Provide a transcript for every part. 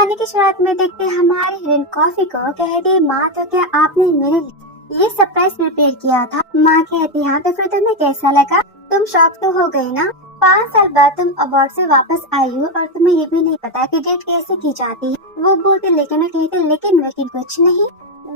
कहानी की शुरुआत में देखते हमारी हिरन कॉफी को कहती, माँ तो क्या आपने मेरे लिए ये सरप्राइज प्रिपेयर किया था। माँ कहती, हाँ तो फिर तुम्हें कैसा लगा? तुम शॉक तो हो गई ना। 5 साल बाद तुम अवार्ड से वापस आई हो और तुम्हें ये भी नहीं पता कि डेट कैसे की जाती है। वो बोलते लेकिन लेकिन कुछ नहीं,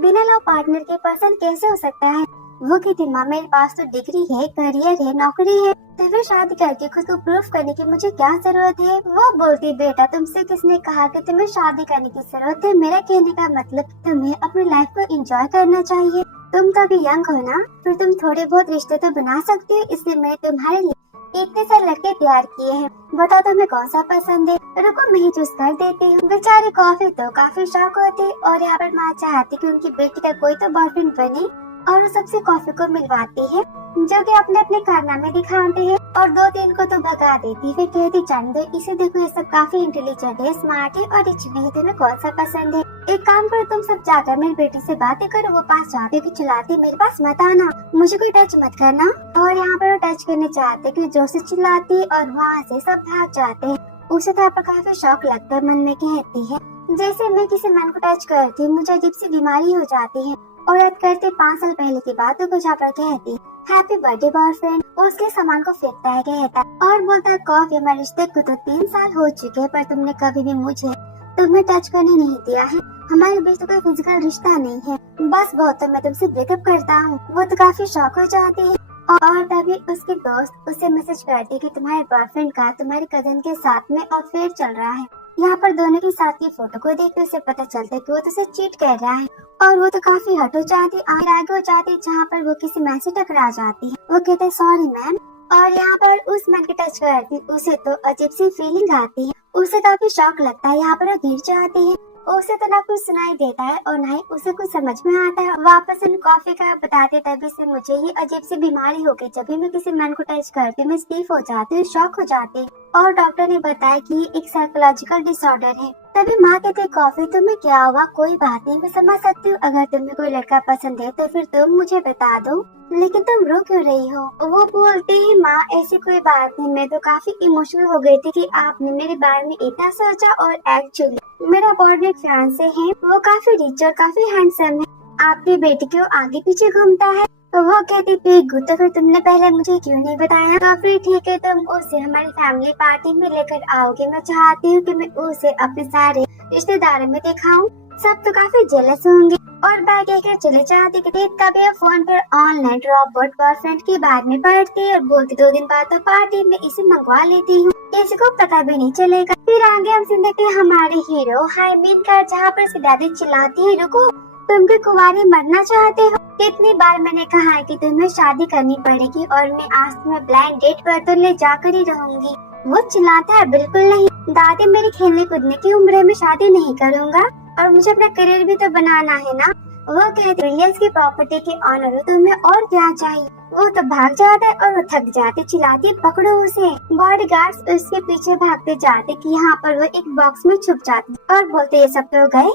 बिना लव पार्टनर के पर्सन कैसे हो सकता है? वो कहती, माँ मेरे पास तो डिग्री है, करियर है, नौकरी है, तो फिर शादी करके खुद को प्रूफ करने की मुझे क्या जरूरत है? वो बोलती, बेटा तुमसे किसने कहा कि तुम्हें शादी करने की जरूरत है? मेरा कहने का मतलब तुम्हें अपनी लाइफ को एंजॉय करना चाहिए। तुम तो अभी यंग हो ना, फिर तुम थोड़े बहुत रिश्ते तो बना सकती हो। इसलिए मैंने तुम्हारे लिए इतने सारे लड़के तैयार किए हैं, बताओ तुम्हें कौन सा पसंद है? रुको मैं ही चूज कर देती हूँ। बेचारी कॉफी तो काफी शौक होती और यहाँ पर माँ चाहती कि उनकी बेटी का कोई तो बॉयफ्रेंड बने और वो सबसे कॉफी को मिलवाती है, जो कि अपने अपने कारनामे दिखाते हैं और 2-3 को तो भगा देती। फिर कहती, चंदो इसे देखो, ये सब काफी इंटेलिजेंट है, स्मार्ट है और रिच भी है, तुम्हें कौन सा पसंद है? एक काम करो, तुम सब जाकर मेरी बेटी से बातें करो, वो पास जाते कि चिल्लाती मेरे पास मत आना, मुझे कोई टच मत करना। और यहाँ पर वो टच करने चाहते कि जोर से चिल्लाती और वहाँ से सब भाग जाते हैं। उसे तो पर काफी शौक लगता है, मन में कहती है जैसे मैं किसी मन को टच करती हूँ मुझे अजीब सी बीमारी हो जाती है। और याद करते 5 साल पहले की बातों को जहाँ पर कहती, हैप्पी बर्थडे बॉयफ्रेंड। उसके सामान को फेंकता है, कहता है और बोलता है, कॉफी हमारे रिश्ते को तो 3 साल हो चुके हैं, पर तुमने कभी भी मुझे तुम्हें टच करने नहीं दिया है। हमारे बीच तो कोई फिजिकल रिश्ता नहीं है, बस बहुत तो मैं तुमसे ब्रेकअप करता हूँ। वो तो काफी शौक हो जाती है और तभी उसके दोस्त उसे मैसेज करती कि तुम्हारे बॉयफ्रेंड का तुम्हारे कजन के साथ में अफेयर चल रहा है। यहाँ पर दोनों के साथ की फोटो को देख उसे पता चलता है कि वो तुझसे चीट कर रहा है और वो तो काफी हट हो जाती, आगे हो जाती, जहाँ पर वो किसी मैन से टकरा जाती है। वो कहते सॉरी मैम और यहाँ पर उस मैन के टच करती, उसे तो अजीब सी फीलिंग आती है, उसे काफी शौक लगता है। यहाँ पर वो गिर जाती है, उसे तो ना कुछ सुनाई देता है और ना ही उसे कुछ समझ में आता है। वापस इन कॉफी का बताते, तभी से मुझे ये अजीब सी बीमारी हो गई, जब भी मैं किसी मैन को टच करती हूँ मैं स्टीफ हो जाती हूँ, शॉक हो जाती हूँ और डॉक्टर ने बताया कि ये एक साइकोलॉजिकल डिसऑर्डर है। तभी माँ कहते, कॉफी तुम्हें क्या हुआ? कोई बात नहीं, मैं समझ सकती हूँ, अगर तुम्हें कोई लड़का पसंद है तो फिर तुम मुझे बता दो, लेकिन तुम रो क्यों रही हो? वो बोलती है, माँ ऐसी कोई बात नहीं, मैं तो काफी इमोशनल हो गई थी कि आपने मेरे बारे में इतना सोचा और एक्चुअली मेरा बॉयफ्रेंड एक फियांसे है, वो काफी रिच और काफी हैंडसम है, आपकी बेटी क्यों आगे पीछे घूमता है? तो वो कहती, पीगू तो फिर तुमने पहले मुझे क्यों नहीं बताया? तो फिर ठीक है, तुम उसे हमारी फैमिली पार्टी में लेकर आओगे, मैं चाहती हूँ कि मैं उसे अपने सारे रिश्तेदारों में दिखाऊं, सब तो काफी जेलस होंगे। और बैग लेकर चले जाती कि तभी फोन पर ऑनलाइन रोबोट बॉयफ्रेंड के बारे में पढ़ती और बोलती, 2 दिन बाद तो पार्टी में इसे मंगवा लेती हूँ, किसी को पता भी नहीं चलेगा। फिर आगे हम सुनते हमारे हीरो हाईमीन का, जहाँ पर उसकी दादी चिल्लाती है, रुको तुम भी कुंवारी मरना चाहते हो? कितनी बार मैंने कहा है कि तुम्हें शादी करनी पड़ेगी और मैं आज तुम्हें ब्लाइंड डेट पर तो ले जाकर ही रहूंगी। वो चिल्लाता है, बिल्कुल नहीं दादी, मेरी खेलने कूदने की उम्र है, मैं शादी नहीं करूँगा और मुझे अपना करियर भी तो बनाना है ना। वो कहते, रिलायंस की प्रॉपर्टी के ऑनर हो, तुम्हें और क्या चाहिए? वो तो भाग जाता है और वो थक जाती, चिल्लाती, पकड़ो उसे। बॉडीगार्ड्स उसके पीछे भागते जाते कि यहाँ पर वो एक बॉक्स में छुप जाती और बोलते, ये सब तो गए।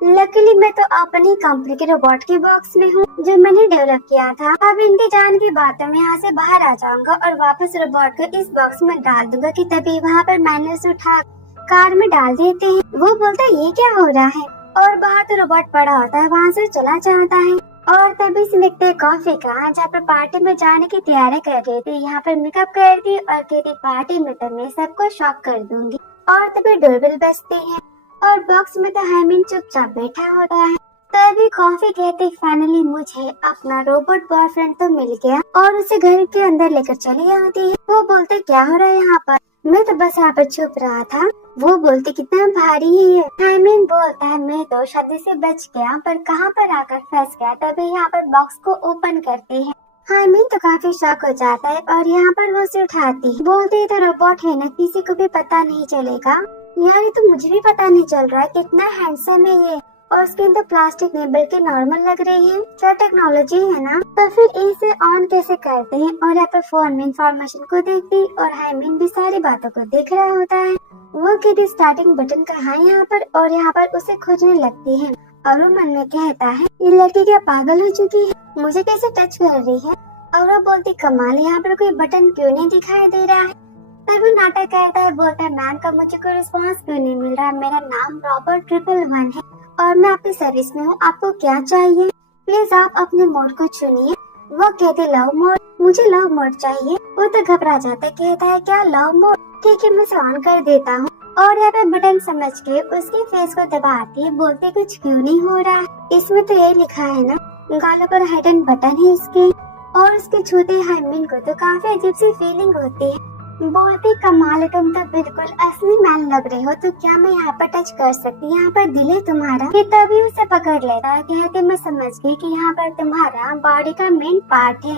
लकीली मैं तो अपनी कंपनी के रोबोट के बॉक्स में हूँ, जो मैंने डेवलप किया था। अब इनके जान की बात है, मैं यहाँ से बाहर आ जाऊंगा और वापस रोबोट को इस बॉक्स में डाल दूंगा। कि तभी वहाँ पर मैंने उसे उठा कार में डाल देते हैं। वो बोलता है, ये क्या हो रहा है? और बाहर तो रोबोट पड़ा होता है, वहाँ से चला जाता है। और तभी से देखते कॉफी का, जहाँ पर पार्टी में जाने की तैयारी कर रही थी, यहाँ पर मेकअप करती और कहती, पार्टी में तो मैं सबको शॉक कर दूंगी। और तभी डोरबेल बजती है और बॉक्स में तो हाईमीन चुपचाप बैठा होता है। तभी कॉफी कहते, फाइनली मुझे अपना रोबोट बॉयफ्रेंड तो मिल गया और उसे घर के अंदर लेकर चली आती है। वो बोलते, क्या हो रहा है यहाँ पर? मैं तो बस यहाँ पर छुप रहा था। वो बोलते, कितना भारी है ये? हाईमीन बोलता है, मैं तो शादी से बच गया पर कहाँ पर आकर फंस गया। तभी यहाँ पर बॉक्स को ओपन करते हैं। हाईमीन तो काफी शॉक हो जाता है और यहाँ पर वो उसे उठाती है, बोलती, तो रोबोट है ना, किसी को भी पता नहीं चलेगा। यार ये तो मुझे भी पता नहीं चल रहा है, कितना हैंडसम है ये, और स्किन तो प्लास्टिक नहीं बल्कि नॉर्मल लग रही है, क्या टेक्नोलॉजी है ना। तो फिर इसे ऑन कैसे करते हैं? और यहाँ पर फोन में इंफॉर्मेशन को देखती और हाईमीन भी सारी बातों को देख रहा होता है। वो कहती, स्टार्टिंग बटन कहाँ है यहाँ पर? और यहाँ पर उसे खोजने लगती है और वो मन में कहता है, ये लड़की क्या पागल हो चुकी है, मुझे कैसे टच कर रही है? और वो बोलती, कमाल, यहाँ पर कोई बटन क्यों नहीं दिखाई दे रहा है? तभी नाटक करता है, बोलता है मैम का मुझे कोई रिस्पॉन्स क्यों नहीं मिल रहा, मेरा नाम रॉबर्ट 111 है और मैं आपकी सर्विस में हूँ, आपको क्या चाहिए, प्लीज आप अपने मोड को चुनिए। वो कहती लव मोड, मुझे लव मोड चाहिए। वो तो घबरा जाता है, कहता है क्या लव मोड, ठीक है मैं इसे ऑन कर देता हूँ। और यहाँ पे बटन समझ के उसके फेस को दबाती है, बोलते कुछ क्यों नहीं हो रहा, इसमें तो ये लिखा है ना, गालों पर हिडन बटन है इसके। और उसके छूते हाइमिन को तो काफी अजीब सी फीलिंग होती है, बोलती कमाल है, तुम तो बिल्कुल असली मैन लग रहे हो, तो क्या मैं यहाँ पर टच कर सकती, यहाँ पर दिल है तुम्हारा। फिर तभी उसे पकड़ लेता है, कहते मैं समझ गई कि यहाँ पर तुम्हारा बॉडी का मेन पार्ट है।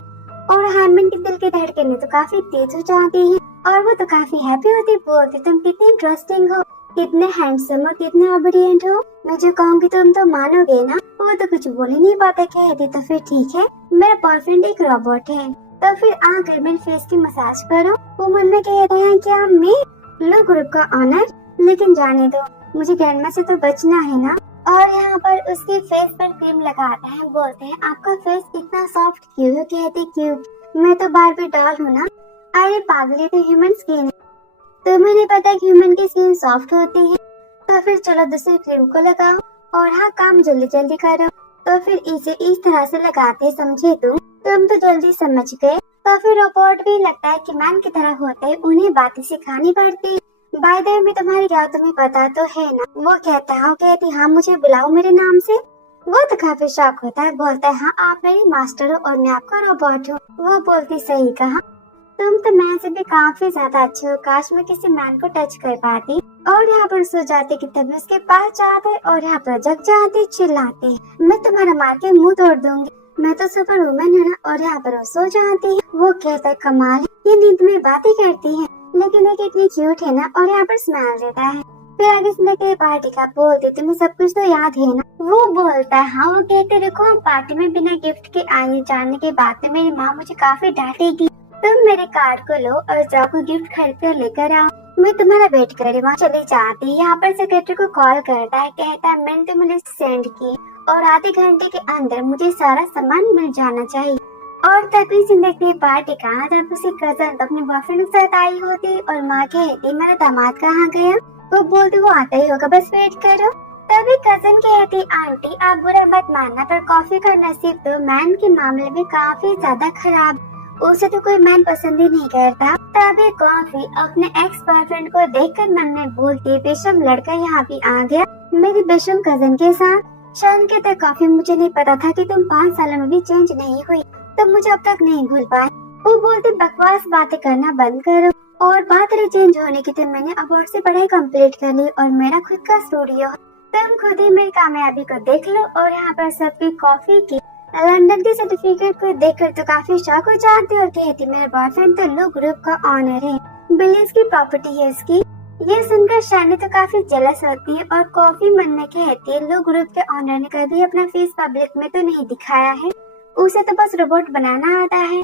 और हाइमिन की दिल की धड़कनें तो काफी तेज हो जाती है और वो तो काफी हैप्पी होती, बोलती तुम कितनी इंटरेस्टिंग हो, कितने हैंडसम और कितने ओबीडिएंट हो, मैं जो कहूँगी तुम तो मानोगे ना। वो तो कुछ बोल ही नहीं पाता, कहती तो फिर ठीक है, मेरा बॉयफ्रेंड एक रोबोट है, तो फिर आकर मेरे फेस की मसाज करो। वो मन में कहते हैं क्या मैं लो ग्रुप का ऑनर, लेकिन जाने दो, मुझे ग्रैंडमा से तो बचना है ना। और यहाँ पर उसके फेस पर क्रीम लगाते हैं, बोलते हैं आपका फेस इतना सॉफ्ट क्यों है, कहते क्यों, मैं तो बारबी डॉल हूँ ना। अरे पागल, तो ह्यूमन स्किन है, तुम्हें नहीं पता कि ह्यूमन की स्किन सॉफ्ट होती है, तो फिर चलो दूसरी क्रीम को लगाओ और हाँ काम जल्दी जल्दी करो। तो फिर इसे इस तरह से लगाते, समझे तुम तो जल्दी समझ गए। तो फिर रोबोट भी लगता है कि मैन की तरह होते हैं, उन्हें बातें सिखानी पड़ती। बाय द वे में तुम्हारी क्या तुम्हें पता तो है ना। वो कहता है, कहती हाँ मुझे बुलाओ मेरे नाम से। वो तो काफी शॉक होता है, बोलता है हाँ आप मेरी मास्टर हो और मैं आपका रोबोट हूँ। वो बोलती सही कहा, तुम तो मैं से भी काफी ज्यादा अच्छे हो, काश मैं किसी मैन को टच कर पाती। और यहाँ पर सो जाते कि तभी उसके पास जाते और यहाँ पर जग जाते, चिल्लाते मैं तुम्हारा मार के मुंह तोड़ दूंगी, मैं तो सुपर वुमन हूँ ना। और यहाँ पर वो सो जाती है। वो कहता है कमाल, ये नींद में बातें करती है, लेकिन ये कितनी क्यूट है ना। और यहाँ पर स्माइल देता है। फिर आगे सुनने के पार्टी का बोलते तुम्हें सब कुछ तो याद है ना। वो बोलता है हाँ। वो कहते देखो हम पार्टी में बिना गिफ्ट के आए, जाने के बाद में मेरी माँ मुझे काफी डांटेगी, तुम मेरे कार्ड को लो और जाओ कोई गिफ्ट खरीद कर लेकर आओ, मैं तुम्हारा वेट कर रही। वहाँ चली जाती है। यहाँ पर सेक्रेटरी को कॉल करता है, कहता है मैंने तुम्हें लिस्ट सेंड की और आधे घंटे के अंदर मुझे सारा सामान मिल जाना चाहिए। और तभी से देखते हैं पार्टी का, जब उसकी कजन तो अपने बॉयफ्रेंड के साथ आई होती और माँ कहती मेरा दामाद कहाँ गया। वो बोलती वो आता ही होगा, बस वेट करो। तभी कजन कहती आंटी आप बुरा मत मानना, पर कॉफी का नसीब तो मैन के मामले में काफी ज्यादा खराब, उसे तो कोई मैन पसंद ही नहीं करता। तभी कॉफी अपने एक्स बॉयफ्रेंड को देखकर मन में बोलती बेशम लड़का यहाँ भी आ गया मेरी बेशम कजन के साथ। शान कहता कॉफी मुझे नहीं पता था कि तुम 5 सालों में भी चेंज नहीं हुई, तुम मुझे अब तक नहीं भूल पाए। वो बोलते बकवास बातें करना बंद करो और बात रही चेंज होने की, तो मैंने अवार्ड से पढ़ाई कंप्लीट कर ली और मेरा खुद का स्टूडियो, तुम खुद ही मेरी कामयाबी को देख लो। और यहाँ पर सबकी कॉफी की लंदन के सर्टिफिकेट को देखकर तो काफी शॉक हो जाती और कहती मेरा बॉयफ्रेंड तो लो ग्रुप का ऑनर है, बिलियंस की प्रॉपर्टी है उसकी। ये सुनकर शानी तो काफी जेलस होती है और कॉफी मन में कहती है लो ग्रुप के ऑनर ने कभी अपना फेस पब्लिक में तो नहीं दिखाया है, उसे तो बस रोबोट बनाना आता है,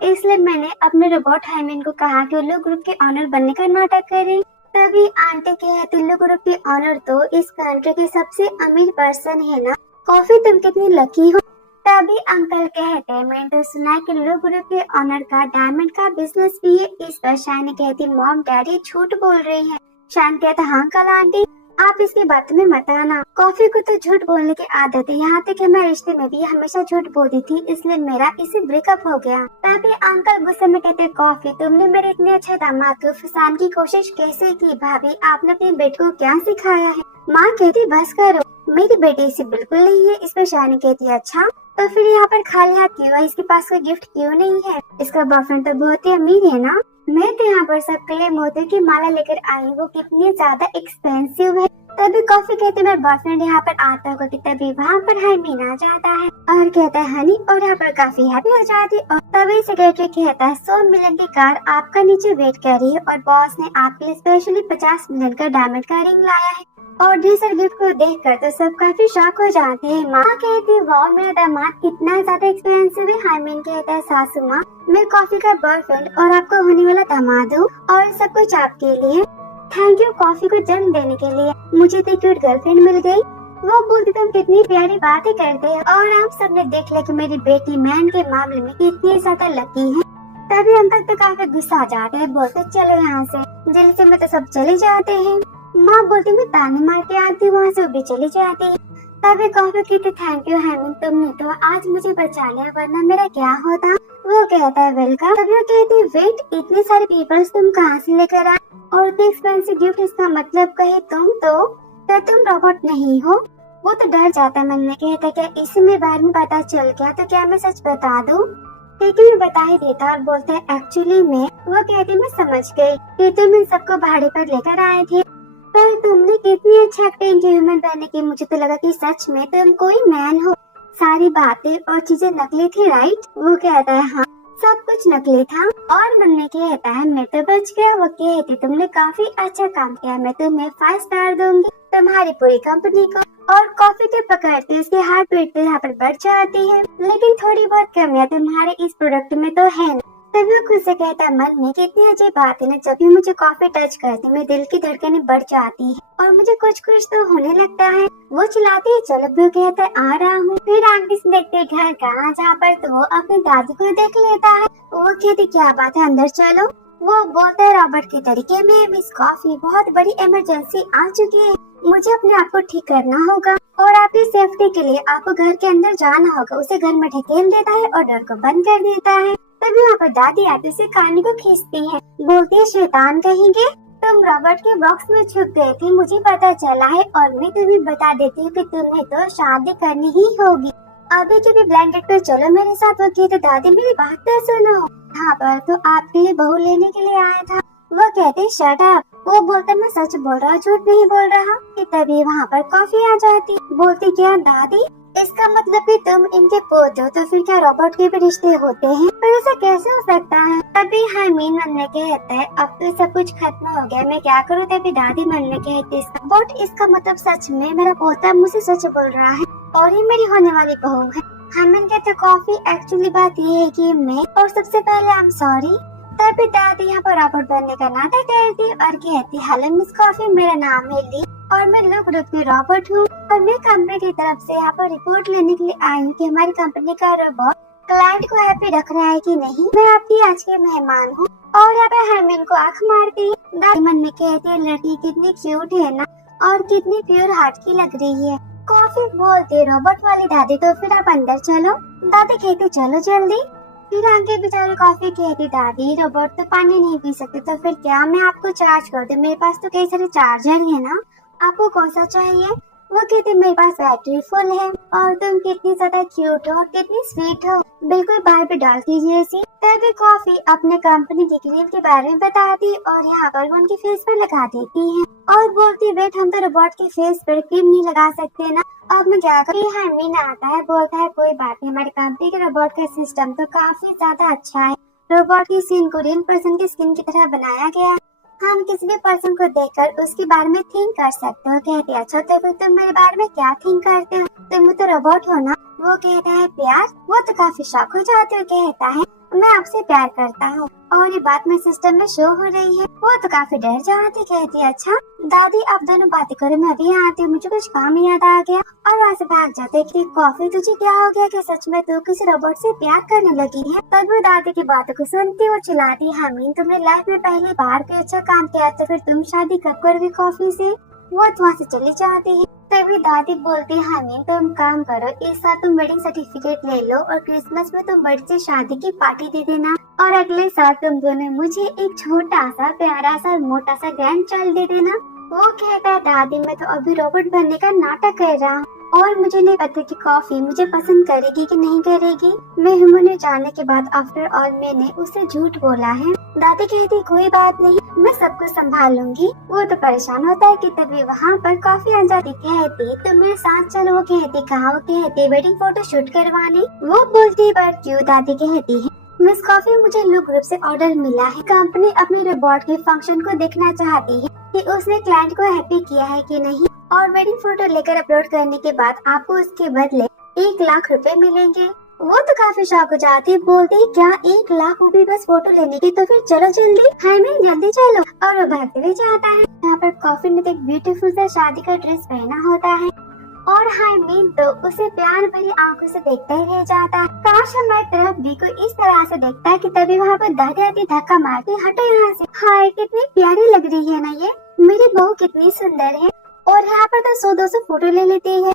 इसलिए मैंने अपने रोबोट हाइमेन को कहा कि लो ग्रुप के ऑनर बनने का नाटक करे। तभी आंटी कहती लो ग्रुप के ऑनर तो इस कंट्री के सबसे अमीर पर्सन है ना, कॉफी तुम कितनी लकी हो। तभी अंकल कहते हैं मैंने तो सुना है कि लो ग्रुप के ऑनर का डायमंड का बिजनेस भी है। इस पर शानी कहती मॉम डैडी झूठ बोल रही है। शान कहता हाँ अंकल आंटी आप इसकी बात में मत आना, कॉफी को तो झूठ बोलने की आदत है, यहाँ तक कि मैं रिश्ते में भी हमेशा झूठ बोलती थी, इसलिए मेरा इसे ब्रेकअप हो गया। तभी अंकल गुस्से में कहते कॉफी तुमने मेरे इतने अच्छे दामाद को फंसाने की कोशिश कैसे की, भाभी आपने अपने बेटे को क्या सिखाया है। माँ कहती बस करो, मेरी बेटी इसे बिल्कुल नहीं है। इस पर शानी कहती अच्छा तो फिर यहाँ पर खाली हाथ क्यों है, इसके पास कोई गिफ्ट क्यों नहीं है, इसका बॉयफ्रेंड तो बहुत ही अमीर है ना। मैं तो यहाँ पर सब क्लेम होते कि माला लेकर आई वो कितनी ज्यादा एक्सपेंसिव है। तभी कॉफी कहते मेरा बॉयफ्रेंड यहाँ पर आता होगा कि तभी वहाँ पर हाइमीन आ जाता है और कहता है हनी, और यहाँ पर काफी हैप्पी हो जाती। और तभी सेक्रेटरी कहता है 100 मिलियन की कार आपका नीचे वेट कर रही है और बॉस ने आपके लिए स्पेशली 50 मिलियन का डायमंड का रिंग लाया है। और ड्रेसर गिफ्ट को देखकर तो सब काफी शॉक हो जाते हैं। माँ कहती है वाह मेरा दामाद कितना ज्यादा एक्सपेंसिव है। हाइमेन कहता है सासू माँ मैं कॉफी का बॉयफ्रेंड और आपको होने वाला दामाद हूँ और सब कुछ आपके लिए, थैंक यू कॉफी को जन्म देने के लिए, मुझे तो क्यूट गर्लफ्रेंड मिल गई। वो बोलती तुम कितनी प्यारी बातें करते हो और आप सबने देख लिया कि मेरी बेटी मैन के मामले में कितनी ज्यादा लकी है। तभी अंकल तो काफी गुस्सा आ जाते हैं, बोलते चलो यहाँ से जल्दी से, मैं तो सब चले जाते हैं। माँ बोलती मैं ताने मार के आती हूँ वहाँ से, वो भी चली जाती है। तभी कॉफी कहती थैंक यू हेमंत, तुमने तो आज मुझे बचा लिया, वरना मेरा क्या होता। वो कहता है वेलकम। तभी वो कहती वेट, इतने सारे पेपर्स तुम कहाँ से लेकर आए और इतने एक्सपेंसिव गिफ्ट, इसका मतलब कहीं तुम तो क्या तुम रोबोट नहीं हो। वो तो डर जाता है, मन में कहता क्या इसी में बाद में पता चल गया तो क्या मैं सच बता दूं, लेकिन मैं बता ही देता और बोलता है एक्चुअली मैं। वो कहती मैं समझ गई कि तुम इन सबको भाड़े पर लेकर आए थे, पर तुमने कितनी अच्छी एक्टिंग की ह्यूमन बनने की, मुझे तो लगा कि सच में तुम कोई मैन हो। सारी बातें और चीजें नकली थी राइट। वो कहता है हाँ सब कुछ नकली था। और मन में कहता है मैं तो बच गया। वो कहती तुमने काफी अच्छा काम किया, मैं तुम्हें 5 स्टार दूंगी, तुम्हारी पूरी कंपनी को। और कॉफी के पकड़ते उसकी हार्ट बीट तो यहाँ पर बढ़ जाती है, लेकिन थोड़ी बहुत कमियां तुम्हारे इस प्रोडक्ट में तो है ना। तभी वो खुद से कहता है मन में कितनी अजीब बात है ना, जब भी मुझे कॉफी टच करती मेरे दिल की धड़कनें बढ़ जाती है और मुझे कुछ कुछ तो होने लगता है। वो चिल्लाती है चलो, भी कहता है आ रहा हूँ। फिर आगे से देखते घर कहाँ, जहाँ पर तो वो अपनी दादी को देख लेता है। वो कहती क्या बात है अंदर चलो। वो बोलता है रॉबर्ट के तरीके में मिस कॉफी बहुत बड़ी इमरजेंसी आ चुकी है, मुझे अपने आप को ठीक करना होगा और आपकी सेफ्टी के लिए आपको घर के अंदर जाना होगा। उसे घर में ढकेल देता है और डर को बंद कर देता है। तभी वहाँ पर दादी आती उसे कहानी को खींचती है, बोलती है शैतान कहेंगे, तुम रॉबर्ट के बॉक्स में छुप गए थे, मुझे पता चला है और मैं तुम्हें बता देती हूँ कि तुम्हें तो शादी करनी ही होगी। अभी के भी ब्लैंकेट पे चलो मेरे साथ। वो कहते दादी मेरी बात तो सुनो, यहाँ पर तो आपके लिए बहू लेने के लिए आया था। वो कहते शट अप। वो बोलता मैं सच बोल रहा, झूठ नहीं बोल रहा। तभी वहाँ पर कॉफी आ जाती, बोलती क्या दादी इसका मतलब कि तुम इनके पोते हो, तो फिर क्या रॉबर्ट के भी रिश्ते होते हैं, पर ऐसा कैसे हो सकता है। तभी हरमीन मन में कहता है अब तो सब कुछ खत्म हो गया, मैं क्या करूँ। तभी दादी मन में कहती बट इसका मतलब सच में मेरा पोता मुझसे सच बोल रहा है और ये मेरी होने वाली बहू है। हरमीन कहते कॉफी एक्चुअली बात ये है कि मैं, और सबसे पहले आई एम सॉरी। तभी दादी यहाँ पर रॉबर्ट बनने का नाटक करती और कहती हेलो मिस कॉफी, मेरा नाम है ली और मैं लोग ग्रुप में रॉबर्ट हूँ और मैं कंपनी की तरफ से यहाँ पर रिपोर्ट लेने के लिए आई हूँ कि हमारी कंपनी का रोबोट क्लाइंट को हैप्पी रख रहा है कि नहीं। मैं आपकी आज के मेहमान हूँ। और यहाँ पे हरमीन को आँख मारती है। दादी मन में कहती है लड़की कितनी क्यूट है ना और कितनी प्योर हार्ट की लग रही है। कॉफी बोलती रोबोट वाली दादी तो फिर आप अंदर चलो। दादी कहती चलो जल्दी। फिर आगे बेचारे कॉफी कहती दादी रोबोट तो पानी नहीं पी सकते, तो फिर क्या मैं आपको चार्ज कर दूं, मेरे पास तो कई सारे चार्जर है ना, आपको कौन सा चाहिए। वो कहते मेरे पास बैटरी फुल है और तुम कितनी ज्यादा क्यूट हो और कितनी स्वीट हो, बिल्कुल बाहर पे डाल कीजिए ऐसी। तभी कॉफी अपने कंपनी की क्रीम के बारे में बताती और यहाँ पर वो उनके फेस पर लगा देती है और बोलती वेट हम तो रोबोट के फेस पर क्रीम नहीं लगा सकते ना, अब मैं क्या करूँ। हरमीन आता है, बोलता है कोई बात नहीं, हमारी कंपनी के रोबोट का सिस्टम तो काफी ज्यादा अच्छा है। रोबोट की स्किन कोरियन पर्सन की स्किन की तरह बनाया गया है, हम किसी भी पर्सन को देखकर उसके बारे में थिंक कर सकते हो। कहती अच्छा तो फिर तुम मेरे बारे में क्या थिंक करते हो, तुम तो रोबोट हो ना। वो कहता है प्यार। वो तो काफी शॉक हो जाते हो, कहता है मैं आपसे प्यार करता हूँ और ये बात में सिस्टम में शो हो रही है। वो तो काफी डर जाती, कहती है अच्छा दादी आप दोनों बातें करो, मैं अभी आती हूँ, मुझे कुछ काम याद आ गया। और वहाँ से भाग जाते कि कॉफी तुझे क्या हो गया कि सच में तू किसी रोबोट से प्यार करने लगी है। तब वो दादी की बातों को सुनती वो चिल्लाती हमीन तुमने लाइफ में पहली बार कोई अच्छा काम किया तो फिर तुम शादी कब करोगी कॉफी से। वो तो वहाँ से चली जाती है। तभी दादी बोलती हमीन तुम काम करो, इस साल तुम वेडिंग सर्टिफिकेट ले लो और क्रिसमस में तुम बड़ी से शादी की पार्टी दे देना और अगले साल तुम दोनों मुझे एक छोटा सा प्यारा सा मोटा सा ग्रैंड चाइल्ड दे देना। वो कहता है दादी मैं तो अभी रोबोट बनने का नाटक कर रहा हूँ और मुझे नहीं पता कि कॉफी मुझे पसंद करेगी कि नहीं करेगी। मैं ह्यूमन जाने के बाद आफ्टर ऑल मैंने उससे झूठ बोला है। दादी कहती कोई बात नहीं, मैं सब कुछ संभाल लूंगी। वो तो परेशान होता है कि तभी वहाँ पर कॉफी आ जाती, कहती तुम मेरे साथ चलो। वो कहती कहाँ। वो कहती वेडिंग फोटो शूट करवाने। वो बोलती पर क्यों। दादी कहती है मिस कॉफी मुझे लू ग्रुप से ऑर्डर मिला है, कंपनी अपने रोबोट के फंक्शन को देखना चाहती है कि उसने क्लाइंट को हैप्पी किया है कि नहीं और वेडिंग फोटो लेकर अपलोड करने के बाद आपको उसके बदले 1 लाख रुपए मिलेंगे। वो तो काफी शॉक हो जाती है, बोलती क्या 1 लाख वो भी बस फोटो लेने की, तो फिर चलो जल्दी हरमीन जल्दी चलो। और वो भागते हुए जाता है। यहाँ पर कॉफी ने तो एक ब्यूटीफुल सा शादी का ड्रेस पहना होता है और हायमीन तो उसे प्यार भरी आंखों से देखता ही रह जाता है। काश हमारी तरफ भी कोई इस तरह से देखता है कि तभी वहाँ पर दादी आती धक्का मारती, हटो यहाँ से। हाय कितनी प्यारी लग रही है ना ये, मेरी बहू कितनी सुंदर है। और यहाँ पर तो 100-200 फोटो ले लेती है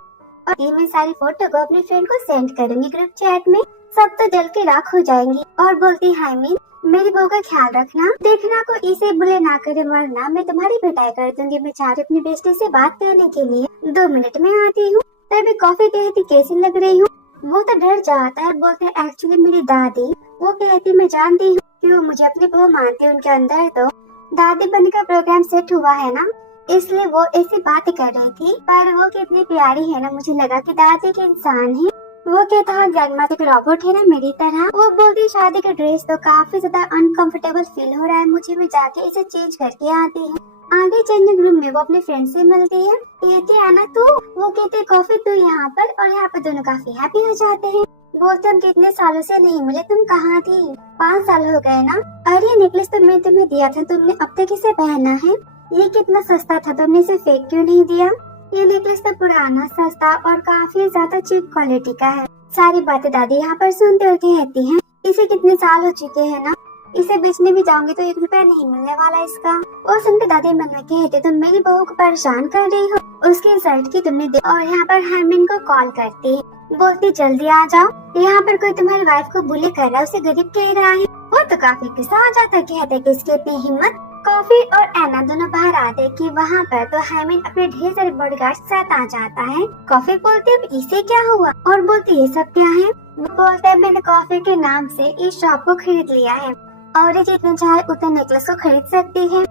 और ये मैं सारी फोटो को अपने फ्रेंड को सेंड करूंगी ग्रुप चैट में, सब तो जल के राख हो जाएंगी। और बोलती हायमीन मेरी बहू का ख्याल रखना, देखना को इसे बुले ना करे, वरना मैं तुम्हारी पिटाई कर दूंगी। मैं चाह रही अपनी बेटी से बात करने के लिए 2 मिनट में आती हूँ। तभी कॉफी कहती कैसी लग रही हूँ। वो तो डर जाता है, बोलते है एक्चुअली मेरी दादी, वो कहती मैं जानती हूँ कि वो मुझे अपनी बहू मानती है, उनके अंदर तो दादी बनने का प्रोग्राम सेट हुआ है ना, इसलिए वो ऐसी बात कर रही थी। पर वो कितनी प्यारी है ना, मुझे लगा कि दादी के इंसान है। वो कहता है ग्रैंडमा तो रोबोट है ना मेरी तरह। वो बोलती शादी का ड्रेस तो काफी ज्यादा अनकंफर्टेबल फील हो रहा है मुझे, मैं जाके इसे चेंज करके आती हूँ। आगे चेंजिंग रूम में वो अपने फ्रेंड से मिलती है, कहती है ना तू, वो कहते कॉफी तू यहाँ पर, और यहाँ पर दोनों काफी हैप्पी हो जाते हैं। बोलते हम कितने सालों से नहीं मिले, तुम कहाँ थी? 5 साल हो गए ना। अरे नेकलेस तो मैं तुम्हें दिया था, तुमने अब तक इसे पहना है, ये कितना सस्ता था, तुमने इसे फेंक क्यों नहीं दिया? ये नेकलेस तो पुराना, सस्ता और काफी ज्यादा चीप क्वालिटी का है। सारी बातें दादी यहाँ पर सुनते हुए कहती हैं, इसे कितने साल हो चुके हैं ना, इसे बेचने भी जाऊंगी तो 1 रुपया नहीं मिलने वाला इसका। वो सुनकर दादी मन में कहते तुम मेरी बहू को परेशान कर रही हो, उसकी इंसल्ट की तुमने और यहाँ पर हायमीन को कॉल करती है, बोलती जल्दी आ जाओ, यहाँ पर कोई तुम्हारी वाइफ को बुली कर रहा है, उसे गरीब कह रहा है। वो तो काफी गुस्सा आ जाता है, कहते किसकी इतनी हिम्मत। कॉफी और एना दोनों बाहर आते कि वहाँ पर तो हायमीन अपने ढेर सारे बॉडीगार्ड के साथ आ जाता है। कॉफी बोलती अब इसे क्या हुआ, और बोलती ये सब क्या है। वो बोलता है मैंने कॉफी के नाम से इस शॉप को खरीद लिया है और ये जितने चाहे उतने नेकलेस को खरीद सकती है।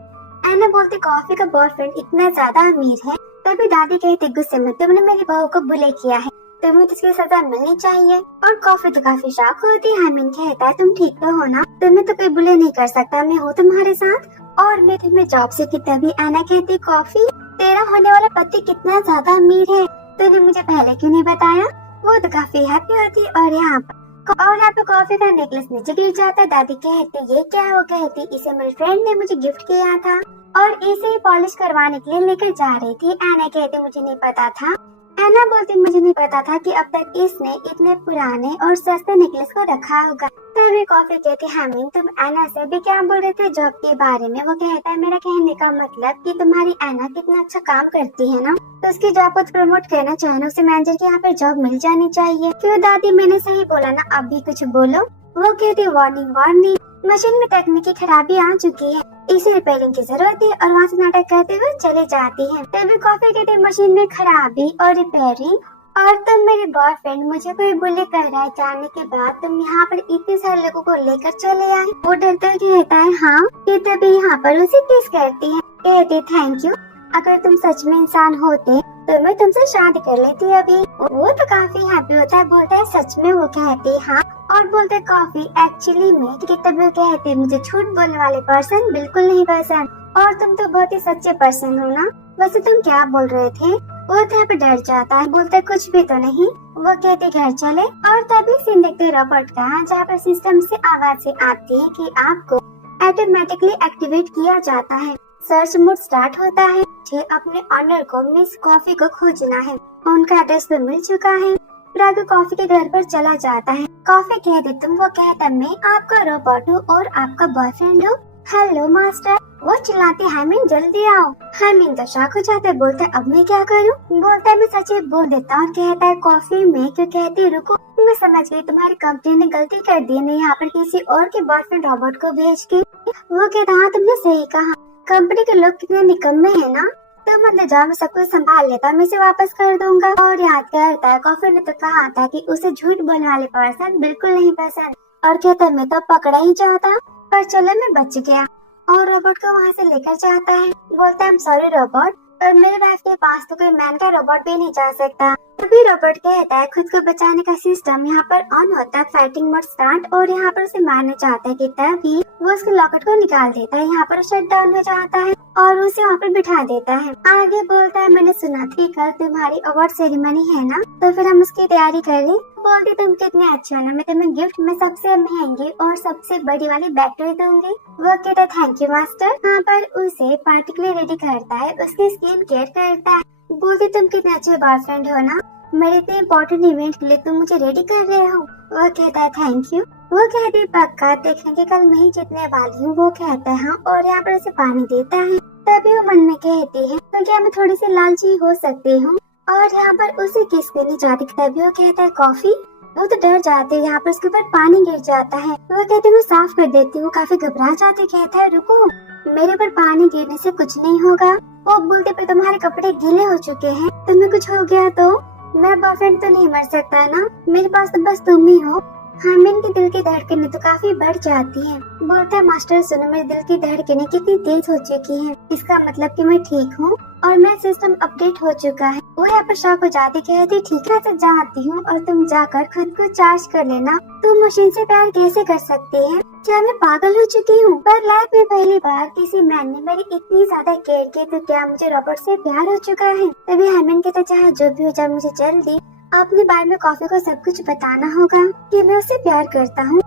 एना बोलती कॉफी का बॉयफ्रेंड इतना ज्यादा अमीर है। तभी दादी कहती गुस्से में तुमने मेरी बहू को बुले किया है, तुम्हें तो इसकी सजा मिलनी चाहिए। और कॉफी तो काफी शॉक होती है। हायमीन कहता है तुम ठीक तो हो ना, तुम्हें तो कोई बुले नहीं कर सकता, मैं हूँ तुम्हारे साथ और मैं तुम्हें जॉब से की। तभी एना कहती कॉफी तेरा होने वाला पति कितना ज्यादा अमीर है, तूने मुझे पहले क्यों नहीं बताया। वो तो काफी हैप्पी होती और यहाँ पे कॉफी का नेकलेस नीचे गिर जाता है। दादी कहती ये क्या हो, कहती इसे मेरे फ्रेंड ने मुझे गिफ्ट किया था और इसे पॉलिश करवाने के लिए लेकर जा रही थी। एना कहती मुझे नहीं पता था। एना बोलती मुझे नहीं पता था कि अब तक इसने इतने पुराने और सस्ते नेकलेस को रखा होगा। तभी कॉफी कहती हायमीन तुम एना से भी क्या बोल रहे थे जॉब के बारे में। वो कहता है मेरा कहने का मतलब कि तुम्हारी एना कितना अच्छा काम करती है ना, तो उसकी जॉब को प्रमोट करना चाहिए ना, उसे मैनेजर के यहाँ पर जॉब मिल जानी चाहिए। क्यों दादी मैंने सही बोला ना, अब भी कुछ बोलो। वो कहती वार्निंग वार्निंग, मशीन में तकनीकी खराबी आ चुकी है, इसे रिपेयरिंग की जरूरत है। और वहाँ से नाटक करते हुए चले जाती है। तभी कॉफी कहती मशीन में खराबी और रिपेयरिंग, और तुम मेरे बॉयफ्रेंड मुझे कोई बुले कर रहा है, जानने के बाद तुम यहाँ पर इतने सारे लोगों को लेकर चले आए। वो डरता कहता है हाँ, कि तभी यहाँ पर उसे किस करती है, कहती थैंक यू, अगर तुम सच में इंसान होते तो मैं तुमसे शादी कर लेती अभी। वो तो काफी हैप्पी होता है, बोलता है सच में। वो कहती हाँ, और बोलते कॉफी एक्चुअली में, कि तभी वो कहते मुझे झूठ बोलने वाले पर्सन बिल्कुल नहीं पसंद, और तुम तो बहुत ही सच्चे पर्सन हो ना, वैसे तुम क्या बोल रहे थे। वो तो यहाँ पे डर जाता है, बोलता कुछ भी तो नहीं। वो कहते घर चले, और तभी सीन देखते रोबोट का, जहाँ पर सिस्टम से आवाज से आती है कि आपको ऑटोमेटिकली एक्टिवेट किया जाता है। सर्च मोड स्टार्ट होता है, मुझे अपने ऑनर को मिस कॉफी को खोजना है, उनका एड्रेस तो मिल चुका है। राघव कॉफी के घर पर चला जाता है। कॉफी कह दे तुम, वो कहता मैं आपका रोबोट हूँ और आपका बॉयफ्रेंड हूँ। हेलो मास्टर, वो चिल्लाती हायमीन जल्दी आओ। हायमीन तो शॉक हो जाता है, बोलता है अब मैं क्या करूँ। बोलता है मैं सच बोल देता हूँ, कहता है कॉफी में क्यों, कहती रुको मैं समझ गई, तुम्हारी कंपनी ने गलती कर दी, मैं यहाँ पर किसी और के बॉयफ्रेंड रोबोट को भेज के। वो कहता हाँ तुमने सही कहा, कंपनी के लोग कितने निकम्मे है ना, तुम अंदर जाओ मैं सब कुछ संभाल लेता, मैं इसे वापस कर दूंगा। और याद करता है कॉफी ने तो कहा था कि उसे झूठ बोलने वाले पर्सन बिल्कुल नहीं पसंद, और कहता मैं तो पकड़ा ही चाहता, पर चलो मैं बच गया। और रोबोट को वहाँ से लेकर जाता है। बोलता है सॉरी रोबोट, पर मेरे वाइफ के पास तो कोई मैन का रोबोट भी नहीं जा सकता। तभी रोबोट कहता है खुद को बचाने का सिस्टम यहाँ पर ऑन होता है, फाइटिंग मोड स्टार्ट, और यहाँ पर उसे मारना चाहता है कि तभी वो उसके लॉकेट को निकाल देता है, यहाँ पर शट डाउन हो जाता है और उसे वहाँ पर बिठा देता है। आगे बोलता है मैंने सुना थी कल तुम्हारी अवार्ड सेरेमनी है ना, तो फिर हम उसकी तैयारी कर लें। बोलती तुम कितने अच्छे हो ना, मैं तुम्हें गिफ्ट में सबसे महंगी और सबसे बड़ी वाली बैटरी दूंगी। वो कहता थैंक यू मास्टर। यहाँ पर उसे पार्टी के लिए रेडी करता है, उसकी स्किन केयर करता है। बोलती तुम कितने अच्छे बॉयफ्रेंड हो ना, मेरे इतने इम्पोर्टेंट इवेंट के लिए तुम मुझे रेडी कर रहे हो। वो कहता है थैंक यू। वो कहती है पक्का देखेंगे कल मैं ही जीतने वाली हूँ। वो कहता है हाँ, और यहाँ पर उसे पानी देता है। तभी वो मन में कहती है तो क्या मैं थोड़ी सी लालची हो सकती हूँ, और यहाँ पर उसे किस देनी चाहती। तभी वो कहता है कॉफी। वो तो डर जाते हैं, यहाँ पर उसके ऊपर पानी गिर जाता है। वो कहते हैं मैं साफ कर देती हूँ। काफी घबरा जाते, कहता है रुको, मेरे पर पानी गिरने से कुछ नहीं होगा। वो बोलते पर तुम्हारे कपड़े गीले हो चुके हैं, तुम्हें कुछ हो गया तो मेरा बॉयफ्रेंड तो नहीं मर सकता है ना, मेरे पास तो बस तुम ही हो। हामिन की दिल की धड़कनें तो काफी बढ़ जाती हैं। बोलता है मास्टर सुनो, मेरे दिल की धड़कनें कितनी तेज हो चुकी हैं, इसका मतलब कि मैं ठीक हूँ और मेरा सिस्टम अपडेट हो चुका है। वो यहाँ पर शॉक हो जाती, कहती ठीक है तो जाती हूँ और तुम जाकर खुद को चार्ज कर लेना। तुम मशीन से प्यार कैसे कर सकती है, क्या मैं पागल हो चुकी हूँ? पर लाइफ में पहली बार किसी मैन ने मेरी इतनी ज्यादा केयर की, तो क्या मुझे रॉबर्ट से प्यार हो चुका है? तभी हामिन कहता चाहे जो भी हो जाए मुझे जल्दी अपने बारे में कॉफी को सब कुछ बताना होगा कि मैं उससे प्यार करता हूँ।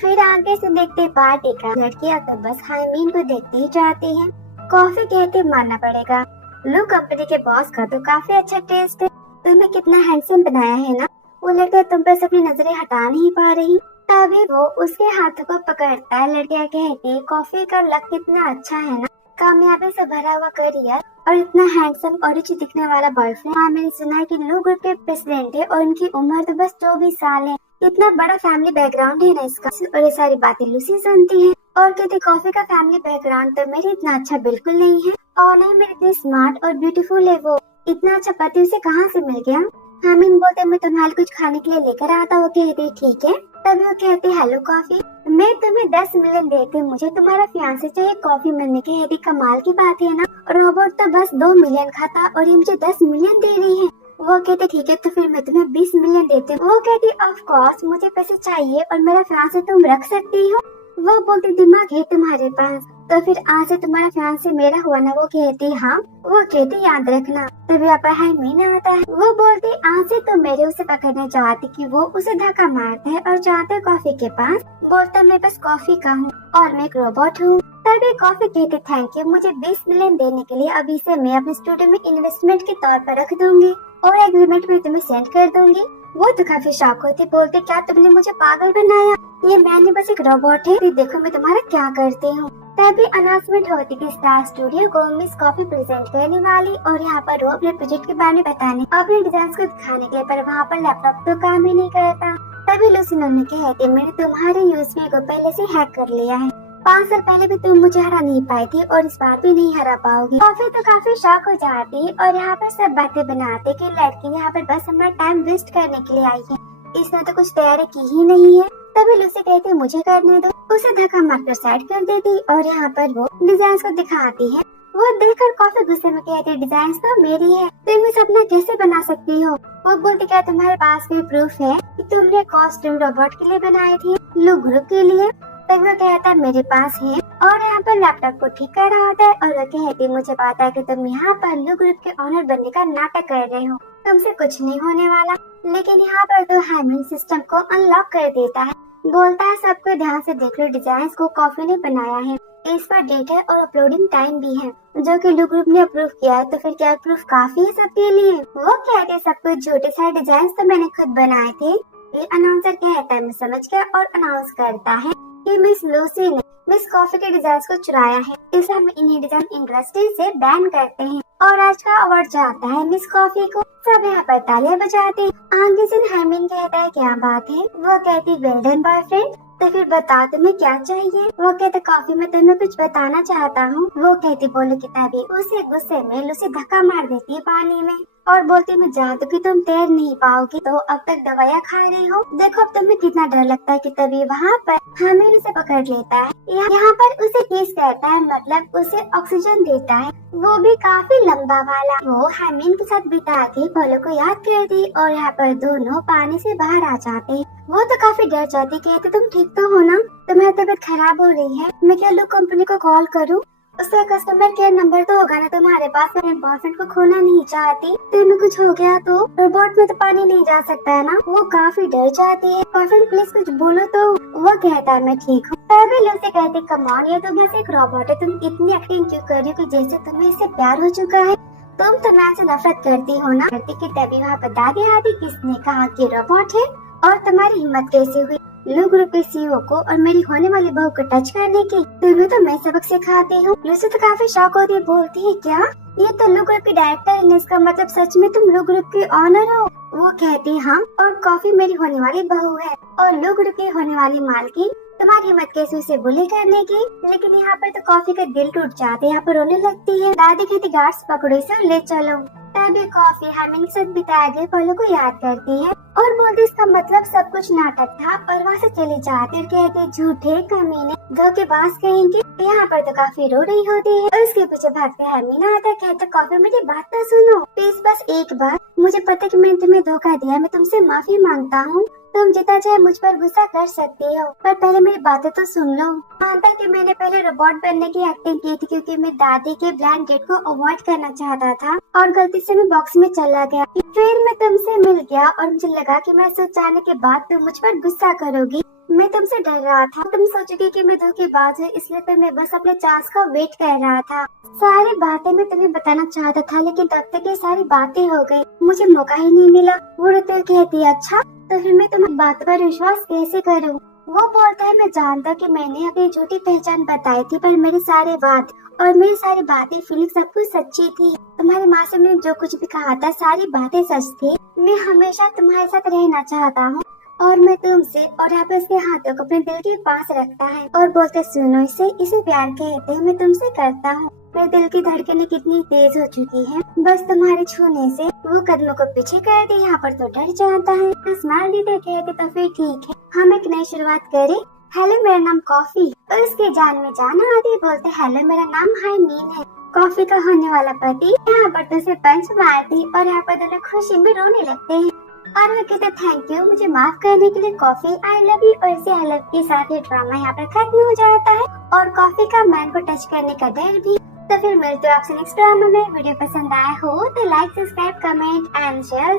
फिर आगे से देखते पार्टी का लड़कियां तो बस हामिन को देखते ही जाती हैं। कॉफी कहते मानना पड़ेगा, लो कंपनी के बॉस का तो काफी अच्छा टेस्ट है, तुम्हें कितना हैंडसम बनाया है ना। वो लड़का तुम पर अपनी नजरें हटा नहीं पा रही। तभी वो उसके हाथों को पकड़ता है। लड़कियां कहती कॉफी का लक कितना अच्छा है ना, कामयाबी से भरा हुआ करियर और इतना हैंडसम और अच्छी दिखने वाला बॉयफ्रेंड। हाँ मैंने सुना है कि लो ग्रुप के प्रेसिडेंट है और उनकी उम्र तो बस 24 साल है। इतना बड़ा फैमिली बैकग्राउंड है ना इसका। और ये सारी बातें लूसी सुनती है और कहती कॉफी का फैमिली बैकग्राउंड तो मेरे इतना अच्छा बिल्कुल नहीं है, और नहीं मेरे इतनी स्मार्ट और ब्यूटीफुल है। वो इतना अच्छा पति उसे कहाँ से मिल गया? हामिन बोलते मैं तुम्हारे कुछ खाने के लिए लेकर आता हूँ। कहती ठीक है। तभी वो कहती हेलो कॉफी, मैं तुम्हें 10 मिलियन देती हूँ, मुझे तुम्हारा फियांसे चाहिए। कॉफी मिलने की है, कमाल की बात है ना। रोबोट तो बस 2 मिलियन खाता और ये मुझे 10 मिलियन दे रही है। वो कहते ठीक है तो फिर मैं तुम्हें 20 मिलियन देती हूँ। वो कहती ऑफ कोर्स मुझे पैसे चाहिए और मेरा फियांसे तुम रख सकती हो। वो बोलती दिमाग है तुम्हारे पास, तो फिर आज से तुम्हारा फियांसे मेरा हुआ ना। वो कहती हाँ। वो कहती याद रखना। तभी आप मीना आता है। वो बोलती आज से तुम मेरे उसे पकड़ने जाती कि वो उसे धक्का मारता है और जाते कॉफी के पास। बोलता मैं बस कॉफी का हूँ और मैं एक रोबोट हूँ। तभी कॉफी कहती थैंक यू, मुझे 20 मिलियन देने के लिए अभी से मैं अपने स्टूडियो में इन्वेस्टमेंट के तौर पर रख दूंगी और एग्रीमेंट में तुम्हें सेंड कर दूंगी। वो तो काफी शॉक होती, बोलते क्या तुमने मुझे पागल बनाया, ये मैंने बस एक रोबोट है, देखो मैं तुम्हारा क्या करती हूँ। तभी अनाउंसमेंट होती कि स्टार स्टूडियो को मिस कॉफी प्रेजेंट करने वाली और यहाँ पर वो अपने प्रोजेक्ट के बारे में बताने अपने डिजाइन को दिखाने के लिए, पर वहाँ पर लैपटॉप तो काम ही नहीं करता। तभी लूसी ने कहती मैंने तुम्हारे यूएसबी को पहले से हैक कर लिया है, 5 साल पहले भी तुम मुझे हरा नहीं पाई थी और इस बार भी नहीं हरा पाओगी। कॉफी तो काफी शॉक हो जाती और यहाँ पर सब बातें बनाते कि लड़की यहाँ पर बस अपना टाइम वेस्ट करने के लिए आई है, इसने तो कुछ तैयारी की ही नहीं है। तभी लूसी कहती मुझे करने दो। उसे धक्का मारकर साइड कर देती और यहाँ पर वो डिजाइन को दिखाती है। वो देखकर कॉफी गुस्से में कहती डिजाइन तो मेरी है, तुम इस अपना कैसे बना सकती हो? वो बोलती क्या तुम्हारे पास कोई प्रूफ है कि तुमने कॉस्ट्यूम रोबोट के लिए बनाई थी, लू ग्रुप के लिए? तब वो कहता मेरे पास है और यहाँ पर लैपटॉप को ठीक कर रहा होता है और वो कहती मुझे पता है कि तुम यहाँ पर लू ग्रुप के ऑनर बनने का नाटक कर रहे हो, तुमसे कुछ नहीं होने वाला। लेकिन यहाँ पर तो हैमिंग सिस्टम को अनलॉक कर देता है। बोलता है सबको ध्यान से देख लो, डिजाइन को कॉफी ने बनाया है, इस पर डेट है और अपलोडिंग टाइम भी है जो कि लू ग्रुप ने अप्रूव किया है, तो फिर क्या प्रूफ काफी है सबके लिए? वो कहते सब कुछ झूठे सारे डिजाइन तो मैंने खुद बनाए थे। ये अनाउंसर कहता है मैं समझ गया और अनाउंस करता है कि मिस लूसी ने मिस कॉफी के डिजाइन को चुराया है, इसलिए हम इन्हें डिजाइन इंडस्ट्री से बैन करते हैं और आज का अवार्ड जाता है मिस कॉफी को। सब यहाँ पर तालियां बजाते हैं। आगे से हामिन कहता है क्या बात है? वो कहती वेल डन बॉयफ्रेंड, तो फिर बता तुम्हें क्या चाहिए? वो कहते कॉफी में तुम्हें कुछ बताना चाहता हूँ। वो कहती बोलो किताबी। उसे गुस्से में लूसी धक्का मार देती है पानी में और बोलती मैं जानती कि तुम तैर नहीं पाओगी, तो अब तक दवाइयाँ खा रही हो, देखो अब तुम्हें कितना डर लगता है। कि तभी वहाँ पर हामिन उसे पकड़ लेता है, यहाँ पर उसे किस करता है, मतलब उसे ऑक्सीजन देता है, वो भी काफी लंबा वाला। वो हामिन के साथ बिता के पलों को याद करती और यहाँ पर दोनों पानी से बाहर आ जाते। वो तो काफी डर जाती, कहते तुम ठीक तो हो ना, तुम्हारी तबीयत खराब हो रही है, मैं क्या लू कंपनी को कॉल करूँ? उसका कस्टमर केयर नंबर तो होगा ना तुम्हारे पास, मैं बॉयफ्रेंड को खोना नहीं चाहती, तुम्हें कुछ हो गया तो रोबोट में तो पानी नहीं जा सकता है ना। वो काफी डर जाती है, बॉयफ्रेंड प्लीज कुछ बोलो तो। वो कहता है मैं ठीक हूँ। तभी लूसी कहती कम ऑन, ये तो बस एक रोबोट है, तुम इतनी एक्टिंग क्यों कर रही हो कि जैसे तुम्हें इससे प्यार हो चुका है। तुम तो मैं से नफरत करती हो ना। करती कि तभी वहाँ बता दिया आदि किसने कहा कि रोबोट है, और तुम्हारी हिम्मत कैसे हुई लू ग्रुप के सीईओ को और मेरी होने वाली बहू को टच करने की। तुम्हें तो मैं सबक सिखाती हूँ। लूसी तो काफी शौक होती है, बोलती है क्या ये तो लू ग्रुप की डायरेक्टर है, इसका मतलब सच में तुम लू ग्रुप की ऑनर हो। वो कहती हाँ, और कॉफी मेरी होने वाली बहू है और लू ग्रुप की होने वाली मालकिन। तुम्हारी हिम्मत कैसे उसे बुली करने की। लेकिन यहाँ पर तो कॉफी का दिल टूट जाता है, यहाँ पर रोने लगती है। दादी कहती गार्ड्स पकड़ो इसे और ले चलो। तभी कॉफी हमें साथ बिताए गए पलों को याद करती है और बोलती इसका मतलब सब कुछ नाटक था, और वहाँ से चली जाती है। कहते झूठे कमीने धोखेबाज कहेंगे। यहाँ पर तो काफी रो रही होती है और उसके पीछे भागते हर्मीना आता है। कहते कॉफी मेरी बात तो सुनो प्लीज, बस एक बार। मुझे पता कि मैंने तुम्हें धोखा दिया, मैं तुमसे माफी मांगता हूँ। तुम जितना चाहे मुझ पर गुस्सा कर सकती हो, पर पहले मेरी बातें तो सुन लो। मानता कि मैंने पहले रोबोट बनने की एक्टिंग की थी क्योंकि मैं दादी के ब्लैंक डेट को अवॉइड करना चाहता था और गलती से मैं बॉक्स में चला गया। फिर मैं तुमसे मिल गया और मुझे लगा कि मैं सोच जाने के बाद तुम मुझ पर गुस्सा करोगी। मैं तुमसे डर रहा था, तुम सोचोगी कि मैं धोखेबाज हूँ, इसलिए फिर मैं बस अपने चांस का वेट कर रहा था। सारी बातें मैं तुम्हें बताना चाहता था, लेकिन तब तक ये सारी बातें हो गई, मुझे मौका ही नहीं मिला। वो रोते कहती अच्छा तो फिर मैं तुम्हारी बात पर विश्वास कैसे करूँ। वो बोलता है मैं जानता कि मैंने अपनी झूठी पहचान बताई थी, पर मेरी सारी बात और मेरी सारी बातें फीलिंग सब कुछ सच्ची थी। तुम्हारी माँ से मैंने जो कुछ भी कहा था सारी बातें सच थी। मैं हमेशा तुम्हारे साथ रहना चाहता हूँ और मैं तुमसे। और यहाँ पे उसके हाथों को अपने दिल के पास रखता है और बोलते सुनो इसे प्यार कहते हैं, मैं तुमसे करता हूँ। मेरे दिल की धड़कनें कितनी तेज हो चुकी है बस तुम्हारे छूने से। वो कदमों को पीछे कर दे, यहाँ पर तो डर जाता है। तो स्माइल देते कहते तो फिर ठीक है, हम एक नई शुरुआत करें। हेलो मेरा नाम कॉफी। और उसके जान में जाना आती बोलते हेलो मेरा नाम हाईमीन है। कॉफी का होने वाला पति यहाँ पर तो उसे पंच मारती और यहाँ पर दोनों खुशी में रोने लगते हैं और वो कहते थैंक यू मुझे माफ करने के लिए कॉफी, आई लव यू। और इसे आई लव के साथ ये ड्रामा यहाँ पर खत्म हो जाता है और कॉफी का मैन को टच करने का डर भी। तो फिर मिलते हैं आपसे नेक्स्ट ड्रामा में। वीडियो पसंद आया हो तो like subscribe comment and share.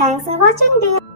Thanks for watching.